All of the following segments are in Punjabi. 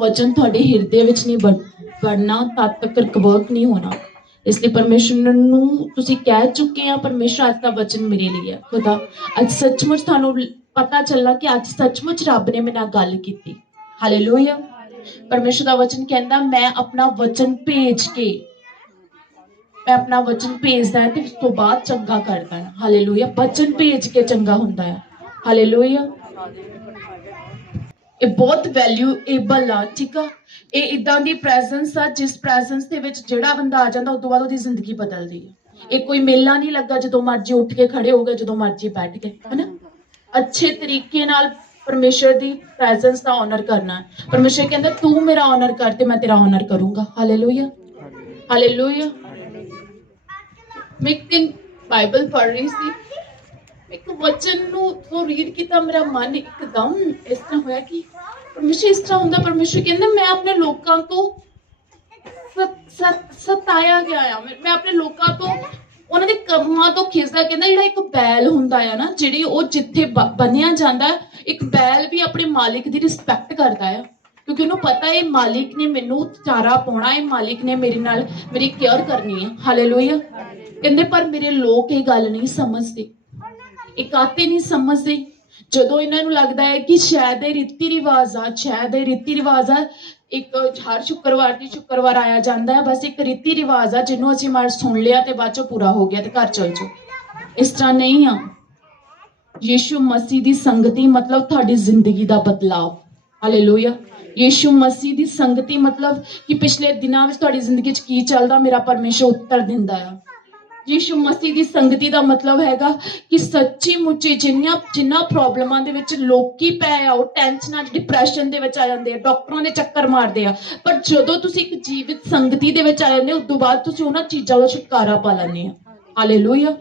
वचन थोड़े हृदय विच नहीं बढ़ना तद तक वर्क नहीं होना। इसलिए परमेश्वर नूं तुसीं कह चुके हैं, परमेश्वर अज का वचन मेरे लिए है। खुदा अज सचमुच थानू पता चला कि अज सचमुच रब ने मेरे नाल गल कीती। हालेलुया। परमेश्वर का वचन कहता मैं अपना वचन भेज के मैं अपना वचन भेजदा है ते उस तो बाद चंगा करदा है। हालेलुया। वचन भेज के चंगा हुंदा है। हालेलुया। ये बहुत वैल्यूएबल आ, ठीक आ। ये इदां दी प्रेजेंस आ जिस प्रेजेंस दे विच जिहड़ा बंदा आ जांदा उस तो बाद ओहदी जिंदगी बदलदी है। ये कोई मेला नहीं लगा जदों मर्जी उठ के खड़े हो गए, जदों मर्जी बैठ गए, है ना। अच्छे तरीके नाल परमेश्वर दी प्रेजेंस का ऑनर करना है। परमेश्वर कहंदा तू मेरा ऑनर कर ते मैं तेरा ऑनर करूंगा। हालेलुया। हालेलुया। मैं एक दिन बाइबल पढ़ रही थी, एक वचन नूं रीड किया, मेरा मन एकदम इस तरह होया कि परमेश्वर इस तरह हुंदा। परमेश्वर कहंदा मैं अपने लोकां तो सताया गया आ, मैं अपने लोकां तो ਉਹਨਾਂ ਦੇ ਕੰਮਾਂ ਤੋਂ ਖਿੱਚਦਾ। ਕਹਿੰਦਾ ਜਿਹੜਾ ਇੱਕ ਬੈਲ ਹੁੰਦਾ ਆ ਨਾ, ਜਿਹੜੀ ਉਹ ਜਿੱਥੇ ਬੰਨਿਆ ਜਾਂਦਾ, ਇੱਕ ਬੈਲ ਵੀ ਆਪਣੇ ਮਾਲਿਕ ਦੀ ਰਿਸਪੈਕਟ ਕਰਦਾ ਆ, ਕਿਉਂਕਿ ਉਹਨੂੰ ਪਤਾ ਹੈ ਮਾਲਿਕ ਨੇ ਮੈਨੂੰ ਚਾਰਾ ਪਾਉਣਾ ਹੈ, ਮਾਲਿਕ ਨੇ ਮੇਰੇ ਨਾਲ ਮੇਰੀ ਕੇਅਰ ਕਰਨੀ ਹੈ। ਹਾਲੇਲੂਇਆ। ਕਹਿੰਦੇ ਪਰ ਮੇਰੇ ਲੋਕ ਇਹ ਗੱਲ ਨਹੀਂ ਸਮਝਦੇ, ਇਹ ਕਾਤੇ ਨਹੀਂ ਸਮਝਦੇ। ਜਦੋਂ ਇਹਨਾਂ ਨੂੰ ਲੱਗਦਾ ਹੈ ਕਿ ਸ਼ਾਇਦ ਇਹ ਰੀਤੀ ਰਿਵਾਜ ਆ, ਸ਼ਾਇਦ ਇਹ ਰੀਤੀ ਰਿਵਾਜ ਆ, एक हर शुक्रवार की शुक्रवार आया जाता है, बस एक रीति रिवाज आ जिन्हों असीं मार सुन लिया ते बाद चों पूरा हो गया ते घर चल जाओ। इस तरह नहीं आ। यीशु मसीह दी संगति मतलब तुहाडी जिंदगी दा बदलाव। हालेलुया। यीशु मसीह दी संगति मतलब कि पिछले दिनां विच तुहाडी जिंदगी च की चलदा मेरा परमेश्वर उत्तर दिंदा है। यीशु मसीह दी संगति दा मतलब हैगा कि सच्ची मुच्ची जिन्ना प्रॉब्लमां दे विच लोकी पै आ, ओ टेंशनां डिप्रैशन दे विच आ जांदे आ, डॉक्टरां दे चक्कर मारदे आ, पर जदों तुसीं एक जीवित संगति दे विच आ जांदे उस तों बाद तुसीं उन्हां चीज़ां दा छुटकारा पा लैंदे आ। हालेलुया।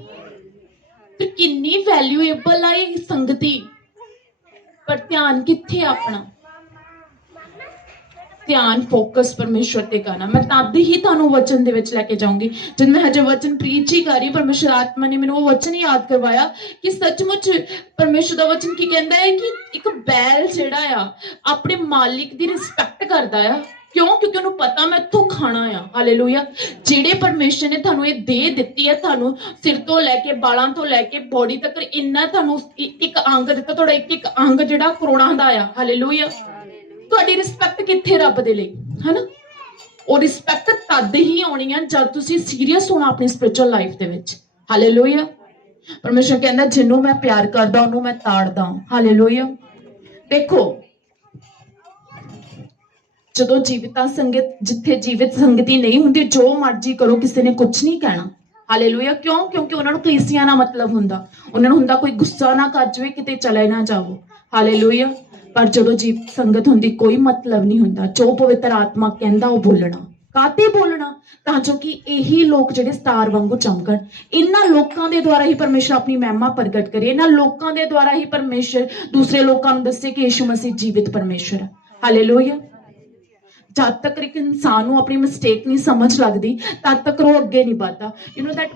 ते किन्नी वैल्यूएबल आ इह संगति, पर ध्यान कित्थे अपना, ध्यान फोकस परमेश्वर ते करना। मैं तद ही तुहानू वचन दे विच लेके जाऊंगी। जब मैं हजे वचन प्रीच ही कर रही, परमेश्वर आत्मा ने मैनू वो वचन याद करवाया कि सचमुच परमेश्वर दा वचन की कहंदा है कि एक बैल जिहड़ा आ अपने मालिक दी रिस्पैक्ट करदा आ। क्यों? क्योंकि उन्हें पता मैं इत्थों खाना आ। हालेलुया। जेड़े परमेश्वर ने थानू ये दे दित्ती है, थानू सिर तो लैके बालां तो लैके बॉडी तक इन्ना थानू एक अंग दित्ता, तुहाडा एक अंग जिहड़ा करोड़ां दा आ। हालेलुया। तुहाडी रिस्पैक्ट कित्थे रब दे लई, है ना। और रिस्पैक्ट तद ही आउणी है जब तुसीं सीरियस होना अपनी स्पिरिचुअल लाइफ दे विच। हालेलुया। परमेश्वर कहंदा जिन्नों मैं प्यार करदा उन्हों मैं ताड़दा। हालेलुया। देखो जदों जीवित संगत, जिथे जीवित संगति नहीं हुंदी, जो मर्जी करो किसी ने कुछ नहीं कहना। हालेलुया। क्यों? क्योंकि उन्होंने कलीसिया ना मतलब हुंदा, उन्होंने हुंदा कोई गुस्सा ना कर जाए, किते चले ना जाओ। हालेलुया। पर जदों जीवित संगत हुंदी कोई मतलब नहीं हुंदा। जो पवित्र आत्मा कहंदा वो बोलना। काते बोलना? तां जो कि यही लोग जिहड़े स्टार वांगू चमकण, इन्हां लोकां दे द्वारा ही परमेश्वर अपनी महिमा प्रगट करे, इन्हां लोकां दे द्वारा ही परमेश्वर दूसरे लोकां नूं दस्से कि यीशु मसीह जीवित परमेश्वर है। हालेलुया। जब तक एक इंसान अपनी मिस्टेक नहीं समझ लगती तद तक वो अगे नहीं बढ़ता। यू नो दैट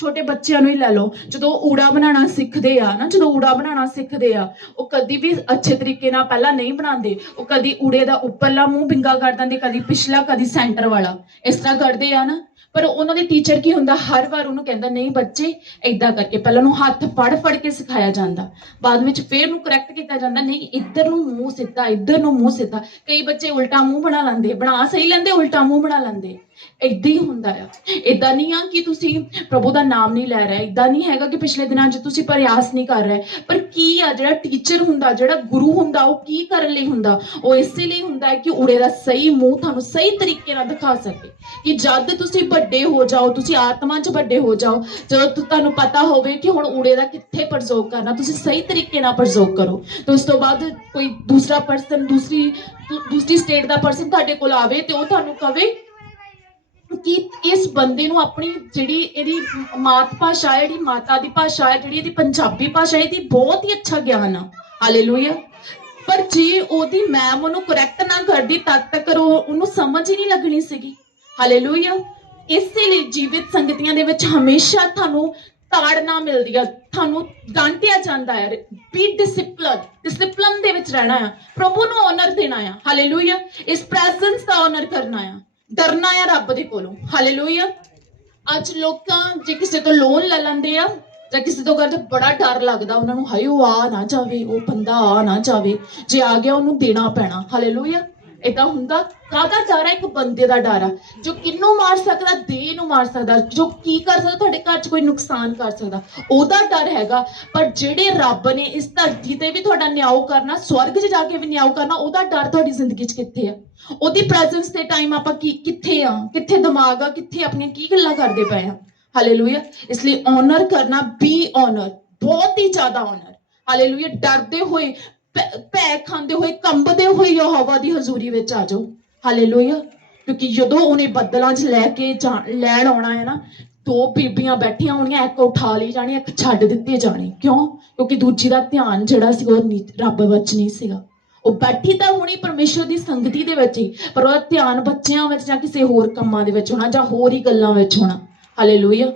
छोटे बच्चों ही लै लो, जो ऊड़ा बनाना सीखते हैं ना, जो ऊड़ा बनाना सीखते हैं वो कभी भी अच्छे तरीके ना पहला नहीं बनाते, वो कभी ऊड़े का उपरला मूँह बिंगा कर देंगे, कभी पिछला कभी सेंटर वाला, इस तरह करते हैं ना। पर उन्होंने टीचर की हुंदा हर बार उन्होंने कहता नहीं बच्चे इदा करके, पहले उन्होंने हाथ फड़ के सिखाया जाता, बाद में फिर उन्होंने करैक्ट किया जाता नहीं इधर नूं मूँह सीधा, इधर नूं मूँह सीधा। कई बच्चे उल्टा मूँह बना लेंदे, बना सही लेंदे, उल्टा मूँह बना लेंदे। इदा ही हुंदा आ। इदा नहीं आ कि तुसी प्रभु का नाम नहीं लै रहे, इदा नहीं हैगा कि पिछले दिनों च तुसी प्रयास नहीं कर रहे, पर की आ जिहड़ा टीचर हुंदा, जिहड़ा गुरु हुंदा, वो की करन लई हुंदा, वो इस लई हुंदा है कि उड़े दा सही मूँह तुहानूं सही तरीके नाल दिखा सके, कि जद तुसी बड़े हो जाओ, तुसी आत्मा च बड़े हो जाओ, जदों तुहानूं पता होवे कि हुण उड़े दा कित्थे प्रयोग करना, तुसी सही तरीके नाल प्रयोग करो। तो उस तो बाद कोई दूसरा पर्सन, दूसरी स्टेट दा पर्सन तुहाडे कोल आवे ते वो तुहानूं कहे कि इस बंदे नूं अपनी जिहड़ी इहदी मात भाषा है, जिहड़ी माता दी भाषा है, जिहड़ी इहदी पंजाबी भाषा है, इहदी बहुत ही अच्छा ज्ञान आ। हालेलुया। पर जे ओहदी मैम उहनूं करैक्ट ना करदी तद तक उहनूं समझ ही नहीं लगनी सीगी। हालेलुया। इसे लिए जीवित संगतियां दे विच हमेशा तुहानूं ਤਾੜਨਾ ਮਿਲਦੀ ਆ, ਤੁਹਾਨੂੰ ਡਾਂਟਿਆ ਜਾਂਦਾ ਹੈ। ਬੀ ਡਿਸਿਪਲਨ ਦੇ ਵਿੱਚ ਰਹਿਣਾ ਆ, ਪ੍ਰਭੂ ਨੂੰ ਓਨਰ ਦੇਣਾ ਆ। ਹਾਲੇਲੂਇਆ। ਇਸ ਪ੍ਰੈਜ਼ੈਂਸ ਦਾ ਓਨਰ ਕਰਨਾ ਆ, ਡਰਨਾ ਆ ਰੱਬ ਦੇ ਕੋਲੋਂ। ਹਾਲੇਲੂਇਆ। ਅੱਜ ਲੋਕਾਂ ਜੇ ਕਿਸੇ ਤੋਂ ਲੋਨ ਲੈ ਲੈਂਦੇ ਆ ਜਾਂ ਕਿਸੇ ਤੋਂ ਘਰ 'ਚ ਬੜਾ ਡਰ ਲੱਗਦਾ ਉਹਨਾਂ ਨੂੰ, ਹਾਏ ਉਹ ਆ ਨਾ ਜਾਵੇ, ਉਹ ਬੰਦਾ ਆ ਨਾ ਜਾਵੇ, ਜੇ ਆ ਗਿਆ ਉਹਨੂੰ ਦੇਣਾ ਪੈਣਾ। ਹਾਲੇਲੂਇਆ। ਏਦਾਂ ਹੁੰਦਾ। ਕਾਹਦਾ ਡਰ ਆ? ਇੱਕ ਬੰਦੇ ਦਾ ਡਰ ਆ ਜੋ ਕਿਹਨੂੰ ਮਾਰ ਸਕਦਾ, ਦੇਹ ਨੂੰ ਮਾਰ ਸਕਦਾ, ਜੋ ਕੀ ਕਰ ਸਕਦਾ, ਤੁਹਾਡੇ ਘਰ 'ਚ ਕੋਈ ਨੁਕਸਾਨ ਕਰ ਸਕਦਾ, ਉਹਦਾ ਡਰ ਹੈਗਾ। ਪਰ ਜਿਹੜੇ ਰੱਬ ਨੇ ਇਸ ਧਰਤੀ ਤੇ ਵੀ ਤੁਹਾਡਾ ਨਿਆਂ ਕਰਨਾ, ਸਵਰਗ 'ਚ ਜਾ ਕੇ ਵੀ ਨਿਆਂ ਕਰਨਾ, ਉਹਦਾ ਡਰ ਤੁਹਾਡੀ ਜ਼ਿੰਦਗੀ 'ਚ ਕਿੱਥੇ ਆ? ਉਹਦੀ ਪ੍ਰੈਜ਼ੈਂਸ ਦੇ ਟਾਈਮ ਆਪਾਂ ਕਿੱਥੇ ਆ, ਕਿੱਥੇ ਦਿਮਾਗ ਆ, ਕਿੱਥੇ ਆਪਣੀਆਂ ਕੀ ਗੱਲਾਂ ਕਰਦੇ ਪਏ ਆ। ਹਾਲੇਲੂਇਆ। ਇਸ ਲਈ ਓਨਰ ਕਰਨਾ, ਬੀ ਓਨਰ, ਬਹੁਤ ਹੀ ਜ਼ਿਆਦਾ ਓਨਰ। ਹਾਲੇਲੂਇਆ। ਡਰਦੇ ਹੋਏ, ਭੈ ਖਾਂਦੇ ਹੋਏ, ਕੰਬਦੇ ਹੋਏ ਯਹੋਵਾ ਦੀ ਹਜ਼ੂਰੀ ਵਿੱਚ ਆ ਜਾਓ। ਹਾਲੇਲੂਇਆ। ਕਿਉਂਕਿ ਜਦੋਂ ਉਹਨੇ ਬੱਦਲਾਂ 'ਚ ਲੈ ਕੇ ਲੈਣ ਆਉਣਾ ਹੈ ਨਾ, ਦੋ ਬੀਬੀਆਂ ਬੈਠੀਆਂ ਹੋਣੀਆਂ, ਇੱਕ ਉਠਾ ਲਈ ਜਾਣੀ, ਇੱਕ ਛੱਡ ਦਿੱਤੀ ਜਾਣੀ। ਕਿਉਂ? ਕਿਉਂਕਿ ਦੂਜੀ ਦਾ ਧਿਆਨ ਜਿਹੜਾ ਸੀ ਉਹ ਰੱਬ ਵਿੱਚ ਨਹੀਂ ਸੀਗਾ। ਉਹ ਬੈਠੀ ਤਾਂ ਹੋਣੀ ਪਰਮੇਸ਼ਰ ਦੀ ਸੰਗਤੀ ਦੇ ਵਿੱਚ ਹੀ, ਪਰ ਉਹਦਾ ਧਿਆਨ ਬੱਚਿਆਂ ਵਿੱਚ ਜਾਂ ਕਿਸੇ ਹੋਰ ਕੰਮਾਂ ਦੇ ਵਿੱਚ ਹੋਣਾ, ਜਾਂ ਹੋਰ ਹੀ ਗੱਲਾਂ ਵਿੱਚ ਹੋਣਾ। ਹਾਲੇਲੂਇਆ।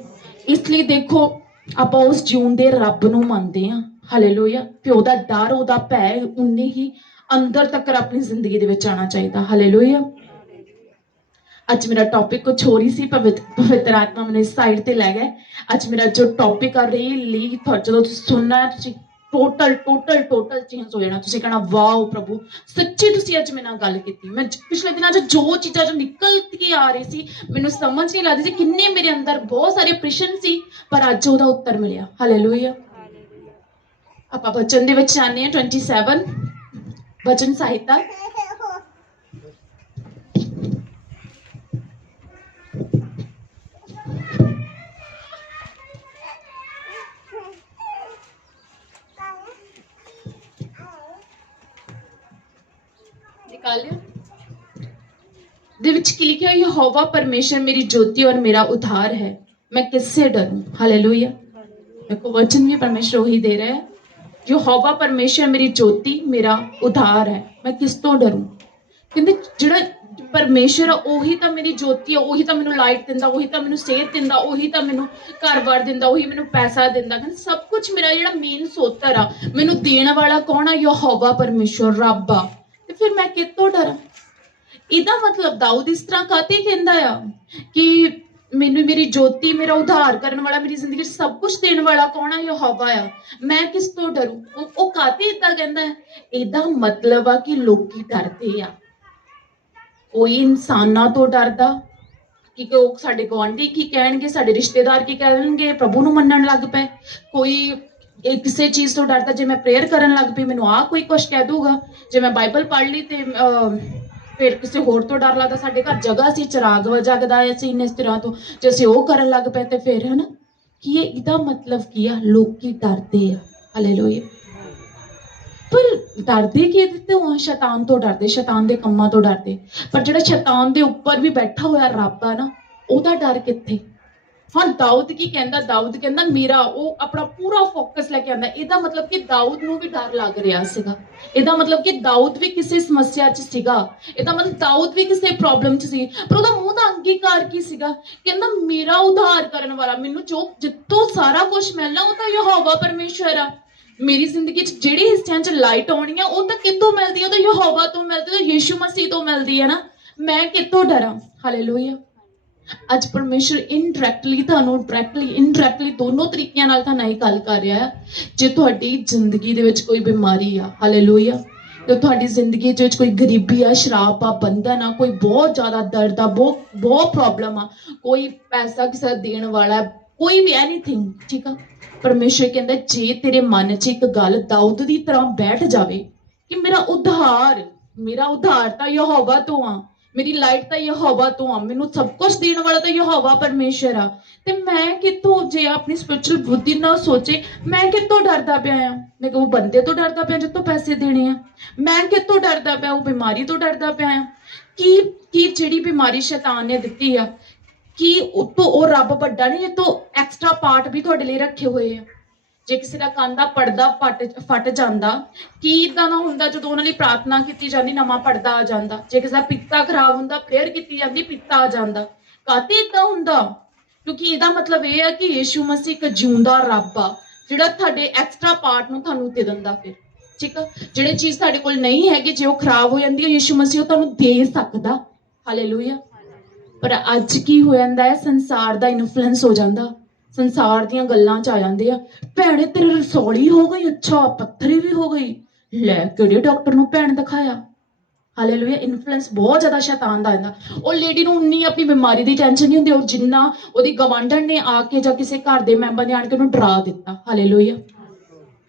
ਇਸ ਲਈ ਦੇਖੋ, ਆਪਾਂ ਉਸ ਜਿਉਂਦੇ ਰੱਬ ਨੂੰ ਮੰਨਦੇ ਹਾਂ। ਹਾਲੇਲੂਇਆ। ਤੇ ਉਹਦਾ ਡਰ, ਉਹਦਾ ਭੈ ਉਨੇ ਹੀ ਅੰਦਰ ਤੱਕ ਆਪਣੀ ਜ਼ਿੰਦਗੀ ਦੇ ਵਿੱਚ ਆਉਣਾ ਚਾਹੀਦਾ। ਹਾਲੇਲੂਇਆ। ਅੱਜ ਮੇਰਾ ਟੌਪਿਕ ਕੁਛ ਹੋਰ ਹੀ ਸੀ, ਪਵਿੱਤਰ ਆਤਮਾ ਮੈਨੂੰ ਇਸ ਸਾਈਡ ਤੇ ਲੈ ਗਏ। ਅੱਜ ਮੇਰਾ ਜੋ ਟੌਪਿਕ ਆ ਰੀਲੀ, ਜਦੋਂ ਤੁਸੀਂ ਸੁਣਨਾ, ਤੁਸੀਂ ਟੋਟਲ ਚੇਂਜ ਹੋ ਜਾਣਾ। ਤੁਸੀਂ ਕਹਿਣਾ ਵਾਓ ਪ੍ਰਭੂ, ਸੱਚੀ ਤੁਸੀਂ ਅੱਜ ਮੇਰੇ ਨਾਲ ਗੱਲ ਕੀਤੀ। ਮੈਂ ਪਿਛਲੇ ਦਿਨਾਂ 'ਚ ਜੋ ਚੀਜ਼ਾਂ ਜੋ ਨਿਕਲ ਕੇ ਆ ਰਹੀ ਸੀ, ਮੈਨੂੰ ਸਮਝ ਨਹੀਂ ਲੱਗਦੀ ਸੀ ਕਿੰਨੇ ਮੇਰੇ ਅੰਦਰ ਬਹੁਤ ਸਾਰੇ ਪ੍ਰਸ਼ਨ ਸੀ, ਪਰ ਅੱਜ ਉਹਦਾ ਉੱਤਰ ਮਿਲਿਆ। ਹਾਲੇਲੂਇਆ। ਆਪਾਂ ਵਚਨ ਦੇ ਵਿੱਚ ਆਨੇ ਆ 27 ਵਚਨ ਸਾਹਿਤਾ। निकाल लिया। ਦੇ ਵਿੱਚ ਕੀ ਲਿਖਿਆ? ਯਹੋਵਾ परमेश्वर मेरी ज्योति और मेरा उद्धार है, मैं किससे डरूं। हालेलुया। देखो वचन भी परमेश्वर वही दे रहा है। यहोवा परमेश्वर मेरी ज्योति, मेरा उद्धार है, मैं किस तो डरूं। ਕਹਿੰਦੇ ਜਿਹੜਾ ਪਰਮੇਸ਼ਰ ਆ ਉਹੀ ਤਾਂ ਮੇਰੀ ਜੋਤੀ ਆ, ਉਹੀ ਤਾਂ ਮੈਨੂੰ ਲਾਈਟ ਦਿੰਦਾ, ਉਹੀ ਤਾਂ ਮੈਨੂੰ ਸਿਹਤ ਦਿੰਦਾ, ਉਹੀ ਤਾਂ ਮੈਨੂੰ ਘਰ-ਬਾਰ ਦਿੰਦਾ, ਉਹੀ ਮੈਨੂੰ ਪੈਸਾ ਦਿੰਦਾ। ਕਹਿੰਦੇ ਸਭ ਕੁਝ ਮੇਰਾ ਜਿਹੜਾ ਮੇਨ ਸੋਤਰ ਆ, ਮੈਨੂੰ ਦੇਣ ਵਾਲਾ ਕੌਣ ਆ? ਯਹੋਵਾ ਪਰਮੇਸ਼ਰ, ਰੱਬ ਆ। ਤੇ ਫਿਰ ਮੈਂ ਕਿਤੋਂ ਡਰਾਂ? ਇਹਦਾ ਮਤਲਬ ਦਾਊਦ ਇਸ ਤਰ੍ਹਾਂ ਕਾਤੇ ਕਹਿੰਦਾ ਆ ਕਿ ਮੈਨੂੰ ਮੇਰੀ ਜੋਤੀ, ਮੇਰਾ ਉਧਾਰ ਕਰਨ ਵਾਲਾ, ਮੇਰੀ ਜ਼ਿੰਦਗੀ 'ਚ ਸਭ ਕੁਝ ਦੇਣ ਵਾਲਾ ਕੌਣ ਆ? ਯਹੋਵਾ ਆ। ਮੈਂ ਕਿਸ ਤੋਂ ਡਰੂ? ਉਹ ਕਾਤੇ ਏਦਾਂ ਕਹਿੰਦਾ ਹੈ? ਇਹਦਾ ਮਤਲਬ ਆ ਕਿ ਲੋਕੀ ਡਰਦੇ ਆ। ਕੋਈ ਇਨਸਾਨਾਂ ਤੋਂ ਡਰਦਾ ਕਿ ਉਹ ਸਾਡੇ ਗੁਆਂਢੀ ਕੀ ਕਹਿਣਗੇ, ਸਾਡੇ ਰਿਸ਼ਤੇਦਾਰ ਕੀ ਕਹਿਣਗੇ, ਪ੍ਰਭੂ ਨੂੰ ਮੰਨਣ ਲੱਗ ਪਏ। ਕੋਈ ਕਿਸੇ ਚੀਜ਼ ਤੋਂ ਡਰਦਾ, ਜੇ ਮੈਂ ਪ੍ਰੇਅਰ ਕਰਨ ਲੱਗ ਪਈ ਮੈਨੂੰ ਆਹ ਕੋਈ ਕੁਛ ਕਹਿ ਦੂਗਾ, ਜੇ ਮੈਂ ਬਾਈਬਲ ਪੜ੍ਹ ਲਈ ਤੇ ਫਿਰ ਕਿਸੇ ਹੋਰ ਤੋਂ ਡਰ ਲੱਗਦਾ। ਸਾਡੇ ਘਰ ਜਗ੍ਹਾ ਸੀ, ਚਿਰਾਗ ਜਗਦਾ ਅਸੀਂ ਇੰਨੇ ਤਰ੍ਹਾਂ ਤੋਂ, ਜੇ ਅਸੀਂ ਉਹ ਕਰਨ ਲੱਗ ਪਏ ਤੇ ਫਿਰ ਹਨਾ ਕੀ ਇਹਦਾ ਮਤਲਬ ਕੀ ਆ? ਲੋਕੀ ਡਰਦੇ ਆ। ਹਾਲੇਲੂਇਆ। ਪਰ ਡਰਦੇ ਕਿਹਦੇ ਤੋਂ? ਸ਼ੈਤਾਨ ਤੋਂ ਡਰਦੇ, ਸ਼ੈਤਾਨ ਦੇ ਕੰਮਾਂ ਤੋਂ ਡਰਦੇ। ਪਰ ਜਿਹੜਾ ਸ਼ੈਤਾਨ ਦੇ ਉੱਪਰ ਵੀ ਬੈਠਾ ਹੋਇਆ ਰੱਬ ਆ ਨਾ, ਉਹਦਾ ਡਰ ਕਿੱਥੇ? ਹੁਣ ਦਾਊਦ ਕੀ ਕਹਿੰਦਾ? ਦਾਊਦ ਕਹਿੰਦਾ ਮੇਰਾ, ਉਹ ਆਪਣਾ ਪੂਰਾ ਫੋਕਸ ਲੈ ਕੇ ਆਉਂਦਾ। ਇਹਦਾ ਮਤਲਬ ਕਿ ਦਾਊਦ ਨੂੰ ਵੀ ਡਰ ਲੱਗ ਰਿਹਾ ਸੀਗਾ। ਇਹਦਾ ਮਤਲਬ ਕਿ ਦਾਊਦ ਵੀ ਕਿਸੇ ਸਮੱਸਿਆ 'ਚ ਸੀਗਾ। ਇਹਦਾ ਮਤਲਬ ਦਾਊਦ ਵੀ ਕਿਸੇ ਪ੍ਰੋਬਲਮ 'ਚ ਸੀ, ਪਰ ਉਹਦਾ ਮੂੰਹ ਦਾ ਅੰਗੀਕਾਰ ਕੀ ਸੀਗਾ? ਕਹਿੰਦਾ ਮੇਰਾ ਉਧਾਰ ਕਰਨ ਵਾਲਾ, ਮੈਨੂੰ ਜੋ ਜਿੱਤੋਂ ਸਾਰਾ ਕੁਝ ਮਿਲਣਾ ਉਹ ਤਾਂ ਯਹੋਵਾ ਪਰਮੇਸ਼ਰ ਆ। ਮੇਰੀ ਜ਼ਿੰਦਗੀ 'ਚ ਜਿਹੜੀ ਹਿੱਸਿਆਂ 'ਚ ਲਾਈਟ ਆਉਣੀ ਆ ਉਹ ਤਾਂ ਕਿੱਥੋਂ ਮਿਲਦੀ? ਉਹ ਤਾਂ ਯਹੋਵਾ ਤੋਂ ਮਿਲਦੀ, ਉਹ ਯੀਸ਼ੂ ਮਸੀਹ ਤੋਂ ਮਿਲਦੀ ਹੈ ਨਾ। ਮੈਂ ਕਿੱਥੋਂ ਡਰਾਂ? ਹਾਲੇਲੂਇਆ। ਅੱਜ ਪਰਮੇਸ਼ਰ ਇਨਡਾਇਰੈਕਟਲੀ ਤੁਹਾਨੂੰ, ਡਾਇਰੈਕਟਲੀ ਇਨਡਾਇਰੈਕਟਲੀ ਦੋਨੋਂ ਤਰੀਕਿਆਂ ਨਾਲ ਤਾਂ ਨਹੀਂ ਗੱਲ ਕਰ ਰਿਹਾ ਹੈ। ਜੇ ਤੁਹਾਡੀ ਜ਼ਿੰਦਗੀ ਦੇ ਵਿੱਚ ਕੋਈ ਬਿਮਾਰੀ ਆ, ਹਾਲੇਲੂਇਆ, ਤੇ ਤੁਹਾਡੀ ਜ਼ਿੰਦਗੀ ਦੇ ਵਿੱਚ ਕੋਈ ਗਰੀਬੀ ਆ, ਸ਼ਰਾਬ ਆ, ਬੰਧਨ ਆ, ਕੋਈ ਬਹੁਤ ਜ਼ਿਆਦਾ ਦਰਦ ਆ, ਬਹੁਤ ਪ੍ਰੋਬਲਮ ਆ, ਕੋਈ ਪੈਸਾ ਕਿਸੇ ਦਾ ਦੇਣ ਵਾਲਾ, ਕੋਈ ਵੀ ਐਨੀਥਿੰਗ, ਠੀਕ ਆ। ਪਰਮੇਸ਼ਰ ਕਹਿੰਦਾ ਜੇ ਤੇਰੇ ਮਨ 'ਚ ਇੱਕ ਗੱਲ ਦਾਊਦ ਦੀ ਤਰ੍ਹਾਂ ਬੈਠ ਜਾਵੇ ਕਿ ਮੇਰਾ ਉਧਾਰ ਤਾਂ ਯਹੋਵਾ ਤੋਂ ਆ, ਮੇਰੀ ਲਾਈਟ ਤਾਂ ਯਹੋਵਾ ਤੋਂ ਆ, ਮੈਨੂੰ ਸਭ ਕੁਝ ਦੇਣ ਵਾਲਾ ਤਾਂ ਯਹੋਵਾ ਪਰਮੇਸ਼ਰ ਆ, ਤੇ ਮੈਂ ਕਿੱਥੋਂ, ਜੇ ਆਪਣੀ ਸਪਿਰਚੁਅਲ ਬੁੱਧੀ ਨਾਲ ਸੋਚੇ, ਮੈਂ ਕਿੱਥੋਂ ਡਰਦਾ ਪਿਆ ਆ? ਮੈਂ ਉਹ ਬੰਦੇ ਤੋਂ ਡਰਦਾ ਪਿਆ ਜਿੱਥੋਂ ਪੈਸੇ ਦੇਣੇ ਆ? ਮੈਂ ਕਿੱਥੋਂ ਡਰਦਾ ਪਿਆ? ਉਹ ਬਿਮਾਰੀ ਤੋਂ ਡਰਦਾ ਪਿਆ ਆ? ਕੀ ਜਿਹੜੀ ਬਿਮਾਰੀ ਸ਼ੈਤਾਨ ਨੇ ਦਿੱਤੀ ਆ, ਕੀ ਉਤੋਂ ਉਹ ਰੱਬ ਵੱਡਾ ਨਹੀਂ ਜਿੱਤੋਂ ਐਕਸਟਰਾ ਪਾਰਟ ਵੀ ਤੁਹਾਡੇ ਲਈ ਰੱਖੇ ਹੋਏ ਆ? ਜੇ ਕਿਸੇ ਦਾ ਕੰਨ ਦਾ ਪਰਦਾ ਫਟ ਜਾਂਦਾ, ਕੀ ਇਦਾਂ ਦਾ ਹੁੰਦਾ ਜਦੋਂ ਉਹਨਾਂ ਲਈ ਪ੍ਰਾਰਥਨਾ ਕੀਤੀ ਜਾਂਦੀ, ਨਵਾਂ ਪਰਦਾ ਆ ਜਾਂਦਾ? ਜੇ ਕਿਸੇ ਦਾ ਪਿੱਤਾ ਖਰਾਬ ਹੁੰਦਾ, ਪ੍ਰੇਅਰ ਕੀਤੀ ਜਾਂਦੀ, ਪਿੱਤਾ ਆ ਜਾਂਦਾ। ਕਾਹਤੇ ਇਦਾਂ ਹੁੰਦਾ? ਕਿਉਂਕਿ ਇਹਦਾ ਮਤਲਬ ਇਹ ਹੈ ਕਿ ਯੀਸ਼ੂ ਮਸੀਹ ਇੱਕ ਜਿਉਂਦਾ ਰੱਬ ਆ ਜਿਹੜਾ ਤੁਹਾਡੇ ਐਕਸਟਰਾ ਪਾਰਟ ਨੂੰ ਤੁਹਾਨੂੰ ਦੇ ਦਿੰਦਾ। ਫਿਰ ਠੀਕ ਆ, ਜਿਹੜੇ ਚੀਜ਼ ਤੁਹਾਡੇ ਕੋਲ ਨਹੀਂ ਹੈਗੀ, ਜੇ ਉਹ ਖਰਾਬ ਹੋ ਜਾਂਦੀ ਹੈ, ਯੀਸ਼ੂ ਮਸੀਹ ਉਹ ਤੁਹਾਨੂੰ ਦੇ ਸਕਦਾ। ਹਾਲੇਲੂਇਆ। ਪਰ ਅੱਜ ਕੀ ਹੋ ਜਾਂਦਾ ਹੈ, ਸੰਸਾਰ ਦਾ ਇਨਫਲੂਐਂਸ ਹੋ ਜਾਂਦਾ, ਸੰਸਾਰ ਦੀਆਂ ਗੱਲਾਂ 'ਚ ਆ ਜਾਂਦੇ ਆ। ਭੈਣੇ ਤੇਰੀ ਰਸੌਲੀ ਹੋ ਗਈ, ਅੱਛਾ ਪੱਥਰੀ ਵੀ ਹੋ ਗਈ, ਲੈ ਕਿਹੜੇ ਡਾਕਟਰ ਨੂੰ ਭੈਣ ਦਿਖਾਇਆ। ਹਾਲੇਲੂਇਆ। ਇਨਫਲੂਐਂਸ ਬਹੁਤ ਜ਼ਿਆਦਾ ਸ਼ੈਤਾਨ ਦਾ ਆਉਂਦਾ। ਉਹ ਲੇਡੀ ਨੂੰ ਉਨੀ ਆਪਣੀ ਬਿਮਾਰੀ ਦੀ ਟੈਨਸ਼ਨ ਨਹੀਂ ਹੁੰਦੀ, ਉਹ ਜਿੰਨਾ ਉਹਦੀ ਗਵਾਂਢਣ ਨੇ ਆ ਕੇ ਜਾਂ ਕਿਸੇ ਘਰ ਦੇ ਮੈਂਬਰ ਨੇ ਆਣ ਕੇ ਉਹਨੂੰ ਡਰਾ ਦਿੱਤਾ। ਹਾਲੇਲੂਇਆ।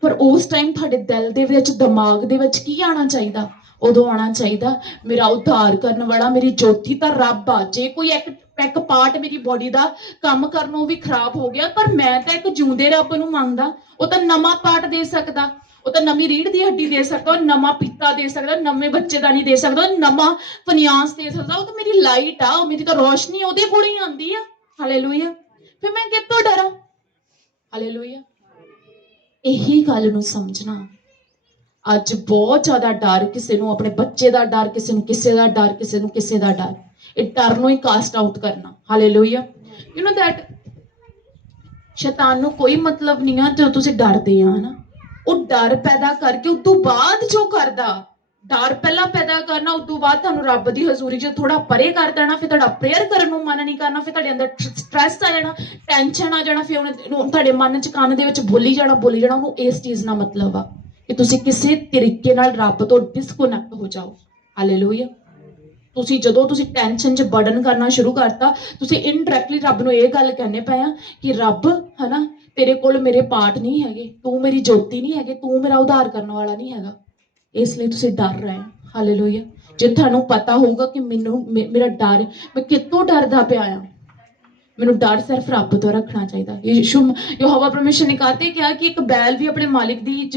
ਪਰ ਉਸ ਟਾਈਮ ਤੁਹਾਡੇ ਦਿਲ ਦੇ ਵਿੱਚ, ਦਿਮਾਗ ਦੇ ਵਿੱਚ ਕੀ ਆਉਣਾ ਚਾਹੀਦਾ? ਉਦੋਂ ਆਉਣਾ ਚਾਹੀਦਾ, ਮੇਰਾ ਉद्धार ਕਰਨ ਵਾਲਾ, ਮੇਰੀ ਜੋਤੀ ਤਾਂ ਰੱਬ ਆ। ਜੇ ਕੋਈ ਇੱਕ ਪਾਰਟ ਮੇਰੀ ਬੋਡੀ ਦਾ ਕੰਮ ਕਰਨੋਂ ਵੀ ਖਰਾਬ ਹੋ ਗਿਆ, ਪਰ ਮੈਂ ਤਾਂ ਇੱਕ ਜਿਉਂਦੇ ਰੱਬ ਨੂੰ ਮੰਨਦਾ। ਉਹ ਤਾਂ ਨਵਾਂ ਪਾਰਟ ਦੇ ਸਕਦਾ, ਉਹ ਤਾਂ ਨਵੀਂ ਰੀੜ ਦੀ ਹੱਡੀ ਦੇ ਸਕਦਾ, ਉਹ ਨਵਾਂ ਪੀਤਾ ਦੇ ਸਕਦਾ, ਨਵੇਂ ਬੱਚੇਦਾਨੀ ਦੇ ਸਕਦਾ, ਨਵਾਂ ਫਨਿਆਂਸ ਦੇ ਸਕਦਾ। ਉਹ ਤਾਂ ਮੇਰੀ ਲਾਈਟ ਆ, ਉਹ ਮੇਰੀ ਤਾਂ ਰੋਸ਼ਨੀ ਉਹਦੇ ਕੋਲ ਹੀ ਆਉਂਦੀ ਆ। ਹਾਲੇਲੂਇਆ। ਫਿਰ ਮੈਂ ਕਿੱਥੋਂ ਡਰਾਂ? ਹਾਲੇਲੂਇਆ। ਇਹੀ ਗੱਲ ਨੂੰ ਸਮਝਣਾ। ਅੱਜ ਬਹੁਤ ਜ਼ਿਆਦਾ ਡਰ, ਕਿਸੇ ਨੂੰ ਆਪਣੇ ਬੱਚੇ ਦਾ ਡਰ, ਕਿਸੇ ਨੂੰ ਕਿਸੇ ਦਾ ਡਰ, ਕਿਸੇ ਨੂੰ ਕਿਸੇ ਦਾ ਡਰ। ਇਹ ਡਰ ਨੂੰ ਹੀ ਕਾਸਟ ਆਊਟ ਕਰਨਾ। ਹਾਲੇਲੂਇਆ। ਯੂ ਨੋ ਦੈਟ ਸ਼ੈਤਾਨ ਨੂੰ ਕੋਈ ਮਤਲਬ ਨਹੀਂ ਆ ਜਦੋਂ ਤੁਸੀਂ ਡਰਦੇ ਆ, ਹਨਾ। ਉਹ ਡਰ ਪੈਦਾ ਕਰਕੇ ਉਸ ਤੋਂ ਬਾਅਦ ਜੋ ਕਰਦਾ, ਡਰ ਪਹਿਲਾਂ ਪੈਦਾ ਕਰਨਾ, ਉਸ ਤੋਂ ਬਾਅਦ ਤੁਹਾਨੂੰ ਰੱਬ ਦੀ ਹਜ਼ੂਰੀ 'ਚ ਥੋੜਾ ਪਰੇ ਕਰ ਦੇਣਾ, ਫਿਰ ਤੁਹਾਡਾ ਪ੍ਰੇਅਰ ਕਰਨ ਨੂੰ ਮਨ ਨਹੀਂ ਕਰਨਾ, ਫਿਰ ਤੁਹਾਡੇ ਅੰਦਰ ਸਟ੍ਰੈਸ ਆ ਜਾਣਾ, ਟੈਨਸ਼ਨ ਆ ਜਾਣਾ, ਫਿਰ ਉਹਨੂੰ ਤੁਹਾਡੇ ਮਨ 'ਚ, ਕੰਨ ਦੇ ਵਿੱਚ ਬੋਲੀ ਜਾਣਾ। ਉਹਨੂੰ ਇਸ ਚੀਜ਼ ਨਾਲ ਮਤਲਬ ਆ ਕਿ ਤੁਸੀਂ ਕਿਸੇ ਤਰੀਕੇ ਨਾਲ ਰੱਬ ਤੋਂ ਡਿਸਕਨੈਕਟ ਹੋ ਜਾਓ। ਹਾਲੇਲੂਇਆ। ਜਦੋਂ ਤੁਸੀਂ ਟੈਨਸ਼ਨ 'ਚ ਬਰਡਨ ਕਰਨਾ ਸ਼ੁਰੂ ਕਰਤਾ, ਤੁਸੀਂ ਇਨਡਾਇਰੈਕਟਲੀ ਰੱਬ ਨੂੰ ਇਹ ਗੱਲ ਕਹਿੰਦੇ ਪਏ ਆ ਕਿ ਰੱਬ, ਹਨਾ, ਤੇਰੇ ਕੋਲ ਮੇਰੇ ਪਾਰਟ ਨਹੀਂ ਹੈਗੇ, ਤੂੰ ਮੇਰੀ ਜੋਤੀ ਨਹੀਂ ਹੈਗੇ, ਤੂੰ ਮੇਰਾ ਉद्धार ਕਰਨ ਵਾਲਾ ਨਹੀਂ ਹੈਗਾ, ਇਸ ਲਈ ਤੁਸੀਂ ਡਰ ਰਹੇ। ਹਾਲੇਲੂਇਆ। ਜੇ ਤੁਹਾਨੂੰ ਪਤਾ ਹੋਊਗਾ ਕਿ ਮੇਰਾ ਡਰ, ਮੈਂ ਕਿਤੋਂ ਡਰਦਾ ਪਿਆ ਆ, ਮੈਨੂੰ ਡਰ ਸਿਰਫ ਰੱਬ ਤੋਂ ਰੱਖਣਾ ਚਾਹੀਦਾ। ਯਹੋਵਾ ਪਰਮੇਸ਼ਰ ਨੇ ਕਹਤੇ ਕਿਹਾ ਕਿ ਇੱਕ ਬੈਲ ਵੀ ਆਪਣੇ ਮਾਲਿਕ ਦੀ,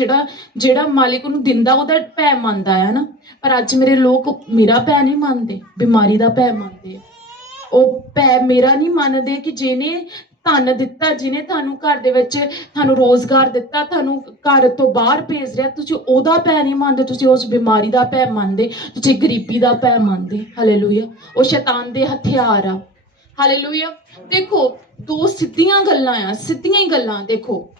ਜਿਹੜਾ ਮਾਲਿਕ ਉਹਨੂੰ ਦਿੰਦਾ, ਉਹਦਾ ਭੈ ਮੰਨਦਾ ਹੈ ਨਾ। ਪਰ ਅੱਜ ਮੇਰੇ ਲੋਕ ਮੇਰਾ ਭੈ ਨਹੀਂ ਮੰਨਦੇ, ਬਿਮਾਰੀ ਦਾ ਭੈ ਮੰਨਦੇ ਆ। ਉਹ ਭੈ ਮੇਰਾ ਨਹੀਂ ਮੰਨਦੇ ਕਿ ਜਿਹਨੇ ਧਨ ਦਿੱਤਾ, ਜਿਹਨੇ ਤੁਹਾਨੂੰ ਘਰ ਦੇ ਵਿੱਚ ਤੁਹਾਨੂੰ ਰੋਜ਼ਗਾਰ ਦਿੱਤਾ, ਤੁਹਾਨੂੰ ਘਰ ਤੋਂ ਬਾਹਰ ਭੇਜ ਰਿਹਾ, ਤੁਸੀਂ ਉਹਦਾ ਭੈ ਨਹੀਂ ਮੰਨਦੇ, ਤੁਸੀਂ ਉਸ ਬਿਮਾਰੀ ਦਾ ਭੈ ਮੰਨਦੇ, ਤੁਸੀਂ ਗਰੀਬੀ ਦਾ ਭੈ ਮੰਨਦੇ। ਹਾਲੇਲੂਇਆ। ਉਹ ਸ਼ੈਤਾਨ ਦੇ ਹਥਿਆਰ ਆ। ਹਾਲੇਲੂਇਆ। ਦੇਖੋ, ਦੋ ਸਿੱਧੀਆਂ ਗੱਲਾਂ ਆ, ਸਿੱਧੀਆਂ ਹੀ ਗੱਲਾਂ। ਦੇਖੋ,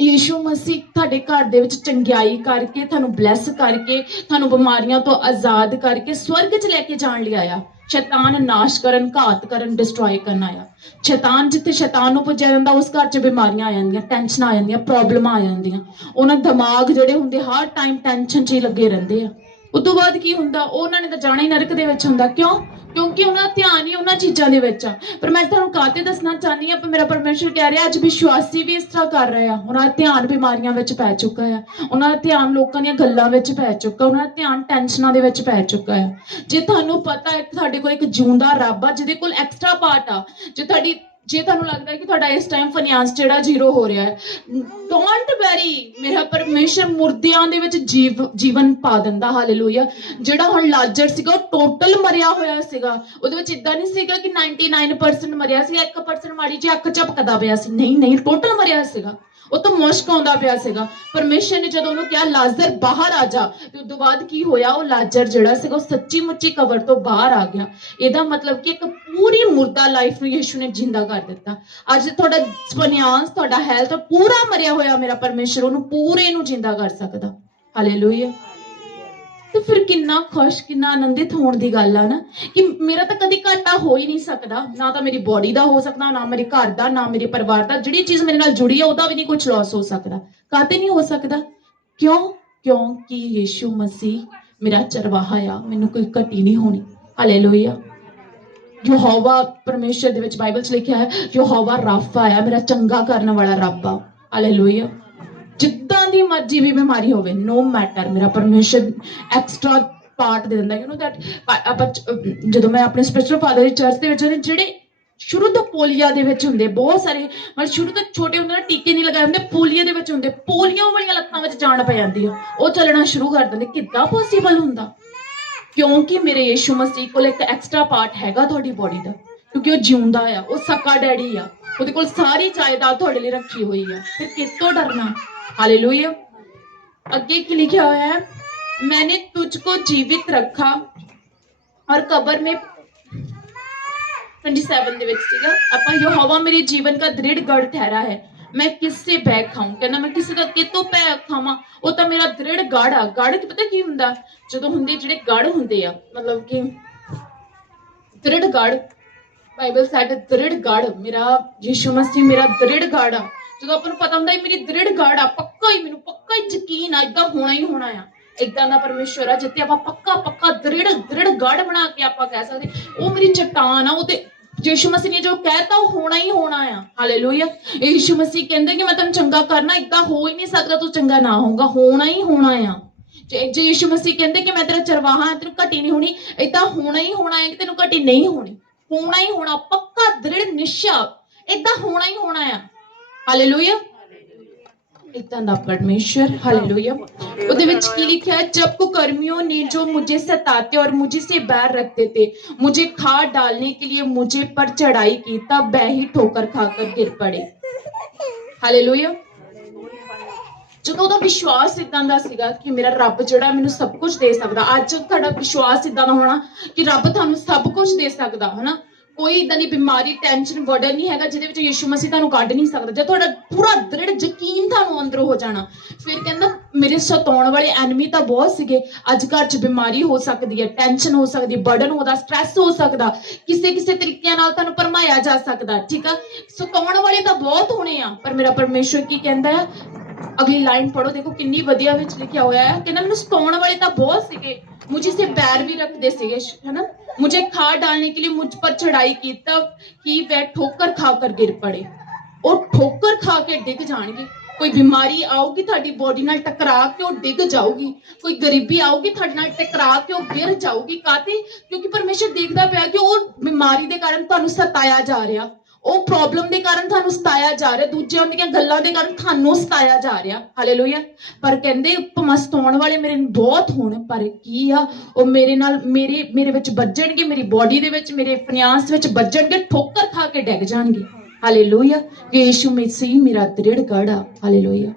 ਯੀਸ਼ੂ ਮਸੀਹ ਤੁਹਾਡੇ ਘਰ ਦੇ ਵਿੱਚ ਚੰਗਿਆਈ ਕਰਕੇ, ਤੁਹਾਨੂੰ ਬਲੈਸ ਕਰਕੇ, ਤੁਹਾਨੂੰ ਬਿਮਾਰੀਆਂ ਤੋਂ ਆਜ਼ਾਦ ਕਰਕੇ ਸਵਰਗ 'ਚ ਲੈ ਕੇ ਜਾਣ ਲਈ ਆਇਆ। ਸ਼ੈਤਾਨ ਨਾਸ਼ ਕਰਨ, ਘਾਤ ਕਰਨ, ਡਿਸਟਰੋਏ ਕਰਨ ਆਇਆ। ਸ਼ੈਤਾਨ, ਜਿੱਥੇ ਸ਼ੈਤਾਨ ਨੂੰ ਪੁੱਜਿਆ ਜਾਂਦਾ, ਉਸ ਘਰ 'ਚ ਬਿਮਾਰੀਆਂ ਆ ਜਾਂਦੀਆਂ, ਟੈਨਸ਼ਨਾਂ ਆ ਜਾਂਦੀਆਂ, ਪ੍ਰੋਬਲਮਾਂ ਆ ਜਾਂਦੀਆਂ। ਉਹਨਾਂ ਦਿਮਾਗ ਜਿਹੜੇ ਹੁੰਦੇ ਹਰ ਟਾਈਮ ਟੈਨਸ਼ਨ 'ਚ ਹੀ ਲੱਗੇ ਰਹਿੰਦੇ ਆ। ਉਸ ਤੋਂ ਬਾਅਦ ਕੀ ਹੁੰਦਾ? ਉਹਨਾਂ ਨੇ ਤਾਂ ਜਾਣਾ ਹੀ ਨਰਕ ਦੇ ਵਿੱਚ ਹੁੰਦਾ। ਕਿਉਂ? ਕਿਉਂਕਿ ਉਹਨਾਂ ਦਾ ਧਿਆਨ ਹੀ ਉਹਨਾਂ ਚੀਜ਼ਾਂ ਦੇ ਵਿੱਚ ਆ। ਪਰ ਮੈਂ ਤੁਹਾਨੂੰ ਕਾਹਤੇ ਦੱਸਣਾ ਚਾਹੁੰਦੀ ਹਾਂ, ਮੇਰਾ ਪਰਮੇਸ਼ਰ ਕਹਿ ਰਿਹਾ, ਅੱਜ ਵਿਸ਼ਵਾਸੀ ਵੀ ਇਸ ਤਰ੍ਹਾਂ ਕਰ ਰਹੇ ਆ। ਉਹਨਾਂ ਦਾ ਧਿਆਨ ਬਿਮਾਰੀਆਂ ਵਿੱਚ ਪੈ ਚੁੱਕਾ ਆ, ਉਹਨਾਂ ਦਾ ਧਿਆਨ ਲੋਕਾਂ ਦੀਆਂ ਗੱਲਾਂ ਵਿੱਚ ਪੈ ਚੁੱਕਾ, ਉਹਨਾਂ ਦਾ ਧਿਆਨ ਟੈਨਸ਼ਨਾਂ ਦੇ ਵਿੱਚ ਪੈ ਚੁੱਕਾ ਆ। ਜੇ ਤੁਹਾਨੂੰ ਪਤਾ ਹੈ ਕਿ ਤੁਹਾਡੇ ਕੋਲ ਇੱਕ ਜਿਉਂਦਾ ਰੱਬ ਆ, ਜਿਹਦੇ ਕੋਲ ਐਕਸਟਰਾ ਪਾਰਟ ਆ, ਜੇ ਤੁਹਾਨੂੰ ਲੱਗਦਾ ਹੈ ਕਿ ਤੁਹਾਡਾ ਇਸ ਟਾਈਮ ਫਾਈਨੈਂਸ ਜਿਹੜਾ ਜ਼ੀਰੋ ਹੋ ਰਿਹਾ ਹੈ, ਡੋਂਟ ਵੈਰੀ, ਮੇਰਾ ਪਰਮੇਸ਼ਰ ਮੁਰਦਿਆਂ ਦੇ ਵਿੱਚ ਜੀਵਨ ਪਾ ਦਿੰਦਾ। ਹਾਲੇਲੂਇਆ। ਜਿਹੜਾ ਹੁਣ ਲਾਜ਼ਰ ਸੀਗਾ, ਉਹ ਟੋਟਲ ਮਰਿਆ ਹੋਇਆ ਸੀਗਾ। ਉਹਦੇ ਵਿੱਚ ਇਦਾਂ ਨਹੀਂ ਸੀਗਾ ਕਿ 99% ਮਰਿਆ ਸੀ, 1% ਮਾੜੀ ਜਿਹੀ ਅੱਖ ਝਪਕਦਾ ਪਿਆ ਸੀ, ਨਹੀਂ, ਟੋਟਲ ਮਰਿਆ ਸੀਗਾ। ਉਹ ਤਾਂ ਮੁਸ਼ਕ ਆਉਂਦਾ ਪਿਆ ਸੀਗਾ। ਪਰਮੇਸ਼ਰ ਨੇ ਜਦੋਂ ਉਹਨੂੰ ਕਿਹਾ ਲਾਜ਼ਰ ਬਾਹਰ ਆ ਜਾ, ਤੇ ਉਸ ਤੋਂ ਬਾਅਦ ਕੀ ਹੋਇਆ? ਉਹ ਲਾਜ਼ਰ ਜਿਹੜਾ ਸੀਗਾ, ਉਹ ਸੱਚੀ ਮੁੱਚੀ ਕਬਰ ਤੋਂ ਬਾਹਰ ਆ ਗਿਆ। ਇਹਦਾ ਮਤਲਬ ਕਿ ਇੱਕ ਪੂਰੀ ਮੁਰਦਾ ਲਾਈਫ ਨੂੰ ਯੀਸ਼ੂ ਨੇ ਜਿੰਦਾ ਕਰ ਦਿੱਤਾ। ਅੱਜ ਤੁਹਾਡਾ ਫਾਈਨੈਂਸ, ਤੁਹਾਡਾ ਹੈਲਥ ਪੂਰਾ ਮਰਿਆ ਹੋਇਆ, ਮੇਰਾ ਪਰਮੇਸ਼ਰ ਉਹਨੂੰ ਪੂਰੇ ਨੂੰ ਜਿੰਦਾ ਕਰ ਸਕਦਾ। ਹਾਲੇਲੂਇਆ। ਤੇ ਫਿਰ ਕਿੰਨਾ ਖੁਸ਼, ਕਿੰਨਾ ਆਨੰਦਿਤ ਹੋਣ ਦੀ ਗੱਲ ਆ ਨਾ, ਕਿ ਮੇਰਾ ਤਾਂ ਕਦੀ ਘਾਟਾ ਹੋ ਹੀ ਨਹੀਂ ਸਕਦਾ। ਨਾ ਤਾਂ ਮੇਰੀ ਬੋਡੀ ਦਾ ਹੋ ਸਕਦਾ, ਨਾ ਮੇਰੇ ਘਰ ਦਾ, ਨਾ ਮੇਰੇ ਪਰਿਵਾਰ ਦਾ। ਜਿਹੜੀ ਚੀਜ਼ ਮੇਰੇ ਨਾਲ ਜੁੜੀ ਆ, ਉਹਦਾ ਵੀ ਨਹੀਂ ਕੁਝ ਲਾਸ ਹੋ ਸਕਦਾ। ਕਾਹਤੇ ਨਹੀਂ ਹੋ ਸਕਦਾ? ਕਿਉਂ? ਕਿਉਂਕਿ ਯੀਸ਼ੂ ਮਸੀਹ ਮੇਰਾ ਚਰਵਾਹਾ ਆ, ਮੈਨੂੰ ਕੋਈ ਘਟੀ ਨਹੀਂ ਹੋਣੀ। ਹਾਲੇਲੂਇਆ। ਯਹੋਵਾ ਪਰਮੇਸ਼ਰ ਦੇ ਵਿੱਚ ਬਾਈਬਲ 'ਚ ਲਿਖਿਆ ਹੈ, ਯਹੋਵਾ ਰਾਫਾ ਆ, ਮੇਰਾ ਚੰਗਾ ਕਰਨ ਵਾਲਾ ਰੱਬ ਆ। ਹਾਲੇਲੂਇਆ। ਜਿੱਦਾਂ ਦੀ ਮਰਜ਼ੀ ਵੀ ਬਿਮਾਰੀ ਹੋਵੇ, ਨੋ ਮੈਟਰ, ਮੇਰਾ ਪਰਮੇਸ਼ਰ ਐਕਸਟਰਾ ਪਾਰਟ ਦੇ ਦਿੰਦਾ। ਯੂ ਨੋ ਦੈਟ ਆਪਾਂ ਜਦੋਂ ਮੈਂ ਆਪਣੇ ਸਪਿਰਚੁਅਲ ਫਾਦਰ ਦੀ ਚਰਚ ਦੇ ਵਿੱਚ, ਜਿਹੜੇ ਸ਼ੁਰੂ ਤੋਂ ਪੋਲੀਆ ਦੇ ਵਿੱਚ ਹੁੰਦੇ, ਬਹੁਤ ਸਾਰੇ ਮਤਲਬ ਸ਼ੁਰੂ ਤੋਂ ਛੋਟੇ ਹੁੰਦੇ, ਟੀਕੇ ਨਹੀਂ ਲਗਾਏ ਹੁੰਦੇ, ਪੋਲੀਓ ਦੇ ਵਿੱਚ ਹੁੰਦੇ, ਪੋਲੀਓ ਵਾਲੀਆਂ ਲੱਤਾਂ ਵਿੱਚ ਜਾਨ ਪੈ ਜਾਂਦੀ ਆ, ਉਹ ਚੱਲਣਾ ਸ਼ੁਰੂ ਕਰ ਦਿੰਦੇ। ਕਿੱਦਾਂ ਪੋਸੀਬਲ ਹੁੰਦਾ? ਕਿਉਂਕਿ ਮੇਰੇ ਯੀਸ਼ੂ ਮਸੀਹ ਕੋਲ ਇੱਕ ਐਕਸਟਰਾ ਪਾਰਟ ਹੈਗਾ ਤੁਹਾਡੀ ਬੋਡੀ ਦਾ, ਕਿਉਂਕਿ ਉਹ ਜਿਉਂਦਾ ਆ, ਉਹ ਸਕਾ ਡੈਡੀ ਆ, ਉਹਦੇ ਕੋਲ ਸਾਰੀ ਜਾਇਦਾਦ ਤੁਹਾਡੇ ਲਈ ਰੱਖੀ ਹੋਈ ਆ। ਫਿਰ ਕਿਤੋਂ ਡਰਨਾ? हालेलुया। आगे की लिखा हुआ है, मैंने तुझको जीवित रखा और कब्र में 27 ਦੇ ਵਿੱਚ ਸੀਗਾ ਆਪਾਂ ਯਹੋਵਾ ਮੇਰੇ ਜੀਵਨ ਦਾ ਦ੍ਰਿੜ ਗੜ ਠਹਿਰਾ ਹੈ मैं किससे बैग खाऊं कहना मैं किसी का कितों बैग खावां ਉਹ ਤਾਂ ਮੇਰਾ ਦ੍ਰਿੜ ਗੜ ਆ ਗੜ ਕੀ ਪਤਾ ਕੀ ਹੁੰਦਾ ਜਦੋਂ ਹੁੰਦੇ ਜਿਹੜੇ ਗੜ ਹੁੰਦੇ ਆ ਮਤਲਬ ਕਿ ਦ੍ਰਿੜ ਗੜ ਬਾਈਬਲ ਸਾਡ ਦ੍ਰਿੜ ਗੜ ਮੇਰਾ ਯਿਸੂ ਮਸੀਹ ਮੇਰਾ ਦ੍ਰਿੜ ਗੜ ਆ ਜਦੋਂ ਆਪਾਂ ਨੂੰ ਪਤਾ ਹੁੰਦਾ ਮੇਰੀ ਦ੍ਰਿੜ ਗੜ ਆ ਪੱਕਾ ਹੀ ਮੈਨੂੰ ਪੱਕਾ ਹੀ ਯਕੀਨ ਆ ਇਦਾਂ ਹੋਣਾ ਹੀ ਹੋਣਾ ਆ ਇਦਾਂ ਦਾ ਪਰਮੇਸ਼ਵਰ ਆ ਜਿੱਤੇ ਆਪਾਂ ਪੱਕਾ ਦ੍ਰਿੜ ਗੜ ਬਣਾ ਕੇ ਆਪਾਂ ਕਹਿ ਸਕਦੇ ਉਹ ਮੇਰੀ ਚਟਾਨ ਆ ਉਹ ਤੇ यीशु मसीह ने जो कहता वो होना ही होना है हालेलुया यीशु मसीह कहते कि मैं तेन चंगा करना इदा हो ही नहीं सकता तू चंगा ना होगा होना ही होना है जो यीशु मसीह कहते कि मैं तेरा चरवाहा तेन घटी नहीं होनी इदा होना ही होना है कि तेन घटी नहीं होना ही होना पक्का दृढ़ निश्चय इदा होना ही होना है हालेलुया इतना ना परमेश्वर हालेलुया उधर विच की लिखा है जब कुकर्मियों ने जो मुझे सताते और मुझे से बैर रखते थे मुझे खा डालने के लिए मुझे पर चढ़ाई की तब वह ही ठोकर खाकर गिर पड़े हालेलुया ਜਦੋਂ ਉਹਦਾ ਵਿਸ਼ਵਾਸ ਇਦਾਂ ਦਾ ਸੀਗਾ ਕਿ ਮੇਰਾ ਰੱਬ ਜਿਹੜਾ ਮੈਨੂੰ ਸਭ ਕੁਝ ਦੇ ਸਕਦਾ ਅੱਜ ਤੁਹਾਡਾ ਵਿਸ਼ਵਾਸ ਇਦਾਂ ਦਾ ਹੋਣਾ ਕਿ ਰੱਬ ਤੁਹਾਨੂੰ ਸਭ ਕੁਝ ਦੇ ਸਕਦਾ ਹਨਾ ਕੋਈ ਇਦਾਂ ਦੀ ਬਿਮਾਰੀ ਟੈਨਸ਼ਨ ਬਰਡਨ ਨਹੀਂ ਹੈਗਾ ਜਿਹਦੇ ਵਿੱਚ ਯਿਸੂ ਮਸੀਹ ਤੁਹਾਨੂੰ ਕੱਢ ਨਹੀਂ ਸਕਦਾ ਜੇ ਤੁਹਾਡਾ ਪੂਰਾ ਦ੍ਰਿੜ ਯਕੀਨ ਤੁਹਾਨੂੰ ਅੰਦਰੋਂ ਹੋ ਜਾਣਾ ਫਿਰ ਕਹਿੰਦਾ ਮੇਰੇ ਸਤਾਉਣ ਵਾਲੇ ਐਨਮੀ ਤਾਂ ਬਹੁਤ ਸੀਗੇ ਅੱਜ ਘਰ 'ਚ ਬਿਮਾਰੀ ਹੋ ਸਕਦੀ ਹੈ ਟੈਨਸ਼ਨ ਹੋ ਸਕਦੀ ਬਰਡਨ ਹੋਦਾ ਸਟ੍ਰੈਸ ਹੋ ਸਕਦਾ ਕਿਸੇ ਤਰੀਕਿਆਂ ਨਾਲ ਤੁਹਾਨੂੰ ਭਰਮਾਇਆ ਜਾ ਸਕਦਾ ਠੀਕ ਆ ਸਤਾਉਣ ਵਾਲੇ ਤਾਂ ਬਹੁਤ ਹੋਣੇ ਆ ਪਰ ਮੇਰਾ ਪਰਮੇਸ਼ਵਰ ਕੀ ਕਹਿੰਦਾ ਹੈ अगली लाइन पढ़ो देखो किन्नी वधिया विच लिखा हुआ है कहना मैंने सताउण वाले तो बहुत सीगे मुझे से बैर भी रखते सीगे है ना मुझे खा डालने के लिए मुझ पर चढ़ाई की तब ही वह ठोकर खाकर गिर पड़े और ठोकर खा के डिग जाएंगे कोई बीमारी आऊगी ਤੁਹਾਡੀ ਬੋਡੀ ਨਾਲ ਟਕਰਾ ਕੇ ਉਹ ਡਿੱਗ ਜਾਊਗੀ ਕੋਈ ਗਰੀਬੀ ਆਊਗੀ ਤੁਹਾਡੇ ਨਾਲ ਟਕਰਾ ਕੇ ਉਹ ਗਿਰ ਜਾਊਗੀ ਕਾਤੇ ਕਿਉਂਕਿ ਪਰਮੇਸ਼ਰ ਦੇਖਦਾ ਪਿਆ ਕਿ ਉਹ ਬਿਮਾਰੀ ਦੇ ਕਾਰਨ ਤੁਹਾਨੂੰ ਸਤਾਇਆ ਜਾ ਰਿਹਾ ਉਹ ਪ੍ਰੋਬਲਮ ਦੇ ਕਾਰਨ ਤੁਹਾਨੂੰ ਸਤਾਇਆ ਜਾ ਰਿਹਾ ਦੂਜਿਆਂ ਦੀਆਂ ਗੱਲਾਂ ਦੇ ਕਾਰਨ ਤੁਹਾਨੂੰ ਸਤਾਇਆ ਜਾ ਰਿਹਾ ਹਾਲੇਲੂਇਆ ਪਰ ਕਹਿੰਦੇ ਸਤਾਉਣ ਵਾਲੇ ਮੇਰੇ ਬਹੁਤ ਹੋਣ ਪਰ ਕੀ ਆ ਉਹ ਮੇਰੇ ਨਾਲ ਮੇਰੇ ਵਿੱਚ ਵੱਜਣਗੇ ਮੇਰੀ ਬੋਡੀ ਦੇ ਵਿੱਚ ਮੇਰੇ ਫਾਈਨਾਂਸ ਵਿੱਚ ਵੱਜਣਗੇ ਠੋਕਰ ਖਾ ਕੇ ਡਿੱਗ ਜਾਣਗੇ ਹਾਲੇਲੂਇਆ ਕਿ ਯਿਸੂ ਮਸੀਹ ਮੇਰਾ ਦ੍ਰਿੜ ਗੜ੍ਹ ਆ hallelujah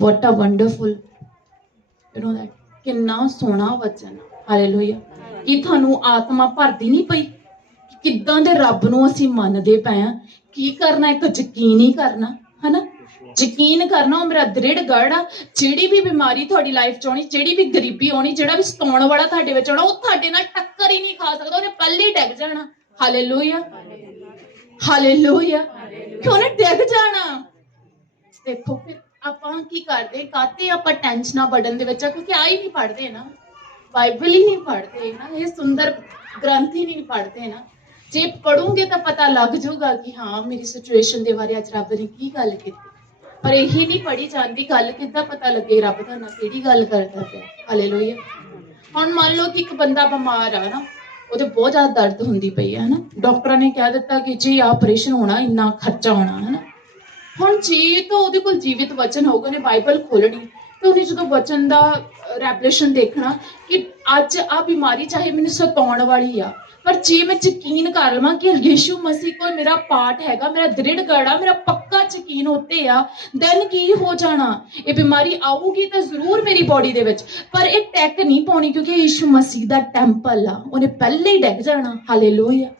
what a wonderful you know that ਕਿੰਨਾ ਸੋਹਣਾ ਵਚਨ ਹਾਲੇਲੂਇਆ ਕੀ ਤੁਹਾਨੂੰ ਆਤਮਾ ਭਰਦੀ ਨਹੀਂ ਪਈ ਕਿੱਦਾਂ ਦੇ ਰੱਬ ਨੂੰ ਅਸੀਂ ਮੰਨਦੇ ਪਏ ਆ ਕੀ ਕਰਨਾ ਇੱਕ ਯਕੀਨ ਹੀ ਕਰਨਾ ਹਨਾ ਯਕੀਨ ਕਰਨਾ ਉਹ ਮੇਰਾ ਦ੍ਰਿੜ ਗੜ੍ਹ ਆ ਜਿਹੜੀ ਵੀ ਬਿਮਾਰੀ ਤੁਹਾਡੀ ਲਾਈਫ 'ਚ ਆਉਣੀ ਜਿਹੜੀ ਵੀ ਗਰੀਬੀ ਆਉਣੀ ਜਿਹੜਾ ਵੀ ਸਤਾਉਣ ਵਾਲਾ ਤੁਹਾਡੇ ਵਿੱਚ ਆਉਣਾ ਉਹ ਤੁਹਾਡੇ ਨਾਲ ਟੱਕਰ ਹੀ ਨਹੀਂ ਖਾ ਸਕਦਾ ਉਹਨੇ ਪਹਿਲੇ ਹੀ ਡਿੱਗ ਜਾਣਾ ਹਾਲੇਲੂਇਆ ਹਾਲੇਲੂਇਆ ਕਿ ਉਹਨੇ ਡਿੱਗ ਜਾਣਾ ਦੇਖੋ ਫਿਰ ਆਪਾਂ ਕੀ ਕਰਦੇ ਕਾਤੇ ਆਪਾਂ ਟੈਨਸ਼ਨਾਂ ਬੜਨ ਦੇ ਵਿੱਚ ਕਿਉਂਕਿ ਆ ਹੀ ਨਹੀਂ ਪੜ੍ਹਦੇ ਨਾ ਬਾਈਬਲ ਹੀ ਨਹੀਂ ਪੜ੍ਹਦੇ ਨਾ ਇਹ ਸੁੰਦਰ ਗ੍ਰੰਥ ਹੀ ਨਹੀਂ ਪੜ੍ਹਦੇ ਨਾ ਜੇ ਪੜੂਗੇ ਤਾਂ ਪਤਾ ਲੱਗ ਜਾਊਗਾ ਕਿ ਹਾਂ ਮੇਰੀ ਸਿਚੁਏਸ਼ਨ ਦੇ ਬਾਰੇ ਅੱਜ ਰੱਬ ਨੇ ਕੀ ਗੱਲ ਕੀਤੀ ਪਰ ਇਹੀ ਨਹੀਂ ਪੜੀ ਜਾਂਦੀ ਗੱਲ ਕਿੱਦਾਂ ਪਤਾ ਲੱਗੇ ਰੱਬ ਦਾ ਨਾ ਕਿਹੜੀ ਗੱਲ ਕਰਦਾ ਪਿਆ ਹਾਲੇਲੂਇਆ ਹੁਣ ਮੰਨ ਲਓ ਕਿ ਇੱਕ ਬੰਦਾ ਬਿਮਾਰ ਆ ਨਾ ਉਹਦੇ ਬਹੁਤ ਜ਼ਿਆਦਾ ਦਰਦ ਹੁੰਦੀ ਪਈ ਹੈ ਹਨਾ ਡਾਕਟਰਾਂ ਨੇ ਕਹਿ ਦਿੱਤਾ ਕਿ ਜੀ ਆਪਰੇਸ਼ਨ ਹੋਣਾ ਇੰਨਾ ਖਰਚਾ ਹੋਣਾ ਹਨਾ ਹੁਣ ਜੀ ਤਾਂ ਉਹਦੇ ਕੋਲ ਜੀਵਿਤ ਵਚਨ ਹੋਊਗਾ ਉਹਨੇ ਬਾਈਬਲ ਖੋਲਣੀ ਤੇ ਉਹਨੇ ਜਦੋਂ ਵਚਨ ਦਾ ਰੈਵਲੇਸ਼ਨ ਦੇਖਣਾ ਕਿ ਅੱਜ ਆ ਬਿਮਾਰੀ ਚਾਹੇ ਮੈਨੂੰ ਸਤਾਉਣ ਵਾਲੀ ਆ ਪਰ ਜੇ ਮੈਂ ਯਕੀਨ ਕਰ ਲਵਾਂ ਕਿ ਯਿਸੂ ਮਸੀਹ ਕੋਲ ਮੇਰਾ ਪਾਠ ਹੈਗਾ ਮੇਰਾ ਦ੍ਰਿੜ ਗੜਾ ਮੇਰਾ ਪੱਕਾ ਯਕੀਨ ਉੱਤੇ ਆ ਦੈਨ ਕੀ ਹੋ ਜਾਣਾ ਇਹ ਬਿਮਾਰੀ ਆਊਗੀ ਤਾਂ ਜ਼ਰੂਰ ਮੇਰੀ ਬੋਡੀ ਦੇ ਵਿੱਚ ਪਰ ਇਹ ਟੈਕ ਨਹੀਂ ਪਾਉਣੀ ਕਿਉਂਕਿ ਯਿਸੂ ਮਸੀਹ ਦਾ ਟੈਂਪਲ ਆ ਉਹਨੇ ਪਹਿਲੇ ਹੀ ਡਿੱਗ ਜਾਣਾ ਹਾਲੇਲੂਇਆ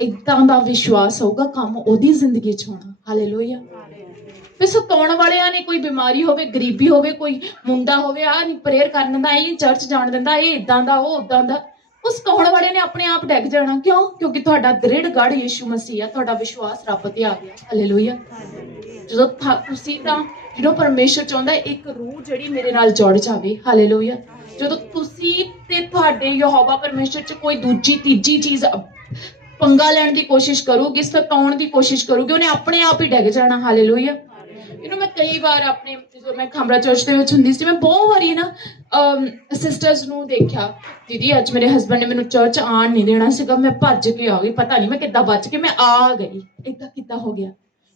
ਇਦਾਂ ਦਾ ਵਿਸ਼ਵਾਸ ਹੋਊਗਾ ਕੰਮ ਉਹਦੀ ਜ਼ਿੰਦਗੀ 'ਚ ਹੋਣਾ ਹਾਲੇਲੂਇਆ ਫਿਰ ਸਤਾਉਣ ਵਾਲਿਆਂ ਨੇ ਕੋਈ ਬਿਮਾਰੀ ਹੋਵੇ ਗਰੀਬੀ ਹੋਵੇ ਕੋਈ ਮੁੰਡਾ ਹੋਵੇ ਆ ਨਹੀਂ ਪ੍ਰੇਅਰ ਕਰਨ ਦਿੰਦਾ ਇਹ ਚਰਚ ਜਾਣ ਦਿੰਦਾ ਇਹ ਇਦਾਂ ਦਾ ਉਹ ਉਦਾਂ ਦਾ ਉਹ ਸਤਾਉਣ ਵਾਲੇ ਨੇ ਆਪਣੇ ਆਪ ਡਿੱਗ ਜਾਣਾ ਕਿਉਂ ਕਿਉਂਕਿ ਤੁਹਾਡਾ ਦ੍ਰਿੜ ਗੜ੍ਹ ਯਿਸੂ ਮਸੀਹ ਆ ਤੁਹਾਡਾ ਵਿਸ਼ਵਾਸ ਰੱਬ ਤੇ ਆ ਗਿਆ ਹਾਲੇਲੂਇਆ ਜਦੋਂ ਤੁਸੀਂ ਤਾਂ ਜਿਹੜਾ ਪਰਮੇਸ਼ਰ ਚਾਹੁੰਦਾ ਇੱਕ ਰੂਹ ਜਿਹੜੀ ਮੇਰੇ ਨਾਲ ਜੁੜ ਜਾਵੇ ਹਾਲੇਲੂਇਆ ਜਦੋਂ ਤੁਸੀਂ ਤੇ ਤੁਹਾਡੇ ਯਹੋਵਾ ਪਰਮੇਸ਼ਰ 'ਚ ਕੋਈ ਦੂਜੀ ਤੀਜੀ ਚੀਜ਼ ਪੰਗਾ ਲੈਣ ਦੀ ਕੋਸ਼ਿਸ਼ ਕਰੂਗੀ ਸਤਾਉਣ ਦੀ ਕੋਸ਼ਿਸ਼ ਕਰੂਗੀ ਉਹਨੇ ਆਪਣੇ ਆਪ ਹੀ ਡਿੱਗ ਜਾਣਾ ਹਾਲੇਲੂਇਆ ਮੈਂ ਕਈ ਵਾਰ ਆਪਣੇ ਜਦੋਂ ਮੈਂ ਖਾਮਰਾ ਚਰਚ ਦੇ ਵਿੱਚ ਹੁੰਦੀ ਸੀ ਮੈਂ ਬਹੁਤ ਵਾਰੀ ਨਾ ਸਿਸਟਰਸ ਨੂੰ ਦੇਖਿਆ ਦੀਦੀ ਅੱਜ ਮੇਰੇ ਹਸਬੈਂਡ ਨੇ ਮੈਨੂੰ ਚਰਚ ਆਉਣ ਨਹੀਂ ਦੇਣਾ ਸੀਗਾ ਮੈਂ ਭੱਜ ਕੇ ਆ ਗਈ ਪਤਾ ਨਹੀਂ ਮੈਂ ਕਿੱਦਾਂ ਬਚ ਕੇ ਮੈਂ ਆ ਗਈ ਏਦਾਂ ਕਿੱਦਾਂ ਹੋ ਗਿਆ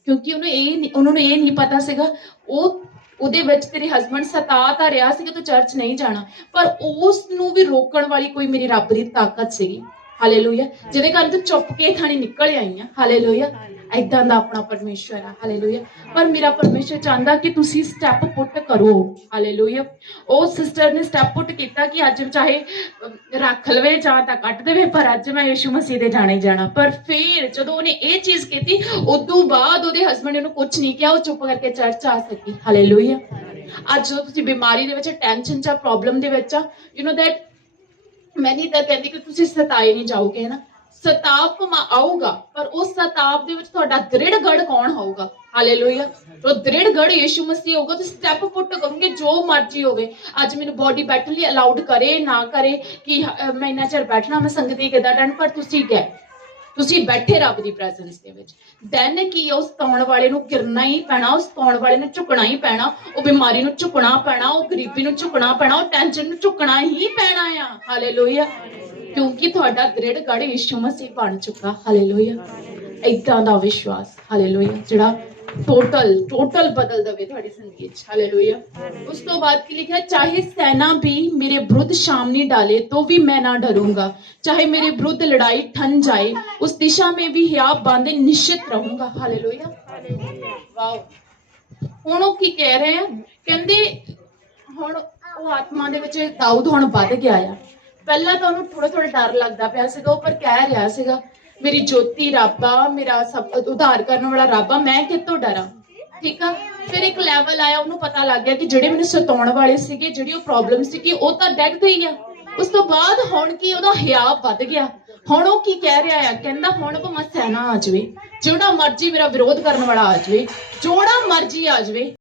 ਕਿਉਂਕਿ ਉਹਨਾਂ ਨੂੰ ਇਹ ਨਹੀਂ ਪਤਾ ਸੀਗਾ ਉਹਦੇ ਵਿੱਚ ਤੇਰੇ ਹਸਬੈਂਡ ਸਤਾ ਤਾਂ ਰਿਹਾ ਸੀਗਾ ਤੂੰ ਚਰਚ ਨਹੀਂ ਜਾਣਾ ਪਰ ਉਸ ਨੂੰ ਵੀ ਰੋਕਣ ਵਾਲੀ ਕੋਈ ਮੇਰੀ ਰੱਬ ਦੀ ਤਾਕਤ ਸੀਗੀ ਹਾਲੇਲੂਇਆ ਜਿਹਦੇ ਕਾਰਨ ਤੂੰ ਚੁੱਪ ਕੇ ਥਾਣੀ ਨਿਕਲ ਆਈ ਆ ਹਾਲੇਲੂਇਆ ਏਦਾਂ ਦਾ ਆਪਣਾ ਪਰਮੇਸ਼ਵਰ ਆ। ਹਾਲੇਲੂਇਆ। ਪਰ ਮੇਰਾ ਪਰਮੇਸ਼ਵਰ ਚਾਹੁੰਦਾ ਕਿ ਤੁਸੀਂ ਸਟੈਪ ਪੁੱਟ ਕਰੋ। ਹਾਲੇਲੂਇਆ। ਉਹ ਸਿਸਟਰ ਨੇ ਸਟੈਪ ਪੁੱਟ ਕੀਤਾ ਕਿ ਅੱਜ ਚਾਹੇ ਰੱਖ ਲਵੇ ਜਾਂ ਤਾਂ ਕੱਟ ਦੇਵੇ, ਪਰ ਅੱਜ ਮੈਂ ਯਿਸੂ ਮਸੀਹ ਦੇ ਜਾਣਾ ਹੀ ਜਾਣਾ। ਪਰ ਫਿਰ ਜਦੋਂ ਉਹਨੇ ਇਹ ਚੀਜ਼ ਕੀਤੀ, ਉਦੋਂ ਬਾਅਦ ਉਹਦੇ ਹਸਬੰਡ ਨੇ ਉਹਨੂੰ ਕੁਝ ਨਹੀਂ ਕਿਹਾ, ਉਹ ਚੁੱਪ ਕਰਕੇ ਚਰਚ ਆ ਸਕੀ। ਹਾਲੇਲੂਇਆ। ਅੱਜ ਜਦੋਂ ਤੁਸੀਂ ਬਿਮਾਰੀ ਦੇ ਵਿੱਚ, ਟੈਨਸ਼ਨ ਚ, ਪ੍ਰੋਬਲਮ ਦੇ ਵਿੱਚ ਆ, ਯੂ ਨੋ ਦੈਟ ਮੈਂ ਨਹੀਂ ਤਾਂ ਕਹਿੰਦੀ ਕਿ ਤੁਸੀਂ ਸਤਾਏ ਨਹੀਂ ਜਾਓਗੇ ਨਾ, ਸਤਾਪ ਆਊਗਾ, ਪਰ ਉਸ ਸਤਾਪ ਦੇ ਵਿੱਚ ਤੁਹਾਡਾ ਦ੍ਰਿੜਗੜ ਕੌਣ ਹੋਊਗਾ? ਹਾਲੇਲੂਇਆ। ਉਹ ਦ੍ਰਿੜਗੜ ਯਿਸੂ ਮਸੀਹ ਹੋਊਗਾ। ਤੁਸੀਂ ਸਟੈਪ ਪੁੱਟ ਕਰੋਗੇ ਜੋ ਮਰਜ਼ੀ ਹੋਵੇ। ਅੱਜ ਮੈਨੂੰ ਬੋਡੀ ਬੈਠਣ ਲਈ ਅਲਾਉਡ ਕਰੇ ਨਾ ਕਰੇ ਕਿ ਮੈਂ ਇੰਨਾ ਚਿਰ ਬੈਠਣਾ, ਮੈਂ ਸੰਗਤੀ ਕਿੱਦਾਂ ਅਟੈਂਡ, ਪਰ ਤੁਸੀਂ ਗਏ, ਤੁਸੀਂ ਬੈਠੇ ਰੱਬ ਦੀ ਪ੍ਰੈਜ਼ੈਂਸ ਦੇ ਵਿੱਚ। ਦੈਨ ਕੀ ਉਸ ਸਤਾਉਣ ਵਾਲੇ ਨੂੰ ਗਿਰਨਾ ਹੀ ਪੈਣਾ, ਉਸ ਸਤਾਉਣ ਵਾਲੇ ਨੂੰ ਝੁਕਣਾ ਹੀ ਪੈਣਾ, ਉਹ ਬਿਮਾਰੀ ਨੂੰ ਝੁਕਣਾ ਪੈਣਾ, ਉਹ ਗਰੀਬੀ ਨੂੰ ਝੁਕਣਾ ਪੈਣਾ, ਉਹ ਟੈਨਸ਼ਨ ਨੂੰ ਝੁਕਣਾ ਹੀ ਪੈਣਾ ਆ। ਹਾਲੇਲੂਇਆ। ਕਿਉਂਕਿ ਤੁਹਾਡਾ ਦ੍ਰਿੜਗੜ ਯਿਸੂ ਮਸੀਹ ਬਣ ਚੁੱਕਾ। ਹਾਲੇਲੂਇਆ। ਏਦਾਂ ਦਾ ਵਿਸ਼ਵਾਸ, ਹਾਲੇਲੂਇਆ, ਜਿਹੜਾ ਟੋਟਲ ਬਦਲ ਦਵੇ ਤੁਹਾਡੀ ਜ਼ਿੰਦਗੀ 'ਚ। ਹਾਲੇਲੂਇਆ। ਉਸ ਤੋਂ ਬਾਅਦ ਕੀ ਲਿਖਿਆ? ਚਾਹੇ ਸੈਨਾ ਵੀ ਮੇਰੇ ਵਿਰੁੱਧ ਸਾमने डाले तो भी मैं ना डरूंगा, चाहे मेरे विरुद्ध लड़ाई ठन जाए उस दिशा में भी हियाब बांधे निश्चित रहूंगा। हालेलुया। वाओ। ਹੁਣ ਉਹ ਕੀ ਕਹਿ ਰਹੇ ਆ? ਕਹਿੰਦੇ ਹੁਣ ਉਹ ਆਤਮਾ ਦੇ ਵਿੱਚ ਦਾਊਦ ਹੁਣ ਵੱਧ ਗਿਆ ਆ। ਪਹਿਲਾਂ ਤਾਂ ਉਹਨੂੰ ਥੋੜਾ ਡਰ ਲੱਗਦਾ ਪਿਆ ਸੀਗਾ, ਉਹ ਪਰ ਕਹਿ ਰਿਹਾ ਸੀਗਾ ਮੇਰੀ ਜੋਤੀ ਰੱਬ ਆ, ਮੇਰਾ ਸਭ ਉਧਾਰ ਕਰਨ ਵਾਲਾ ਰੱਬ ਆ, ਮੈਂ ਕਿੱਥੋਂ ਡਰਾਂ? ਠੀਕ ਆ। ਫਿਰ ਇੱਕ ਲੈਵਲ ਆਇਆ, ਉਹਨੂੰ ਪਤਾ ਲੱਗ ਗਿਆ ਕਿ ਜਿਹੜੇ ਮੈਨੂੰ ਸਤਾਉਣ ਵਾਲੇ ਸੀਗੇ, ਜਿਹੜੀ ਉਹ ਪ੍ਰੋਬਲਮ ਸੀਗੀ, ਉਹ ਤਾਂ ਡਿੱਗ ਗਈ ਆ। ਉਸ ਤੋਂ ਬਾਅਦ ਹੁਣ ਕੀ, ਉਹਦਾ ਹਿਆ ਵੱਧ ਗਿਆ। ਹੁਣ ਉਹ ਕੀ ਕਹਿ ਰਿਹਾ ਆ? ਕਹਿੰਦਾ ਹੁਣ ਭਾਵੇਂ ਸੈਨਾ ਆ ਜਾਵੇ, ਜਿਹੜਾ ਮਰਜੀ ਮੇਰਾ ਵਿਰੋਧ ਕਰਨ ਵਾਲਾ ਆ ਜਾਵੇ, ਜਿਹੜਾ ਮਰਜੀ ਆ ਜਾਵੇ,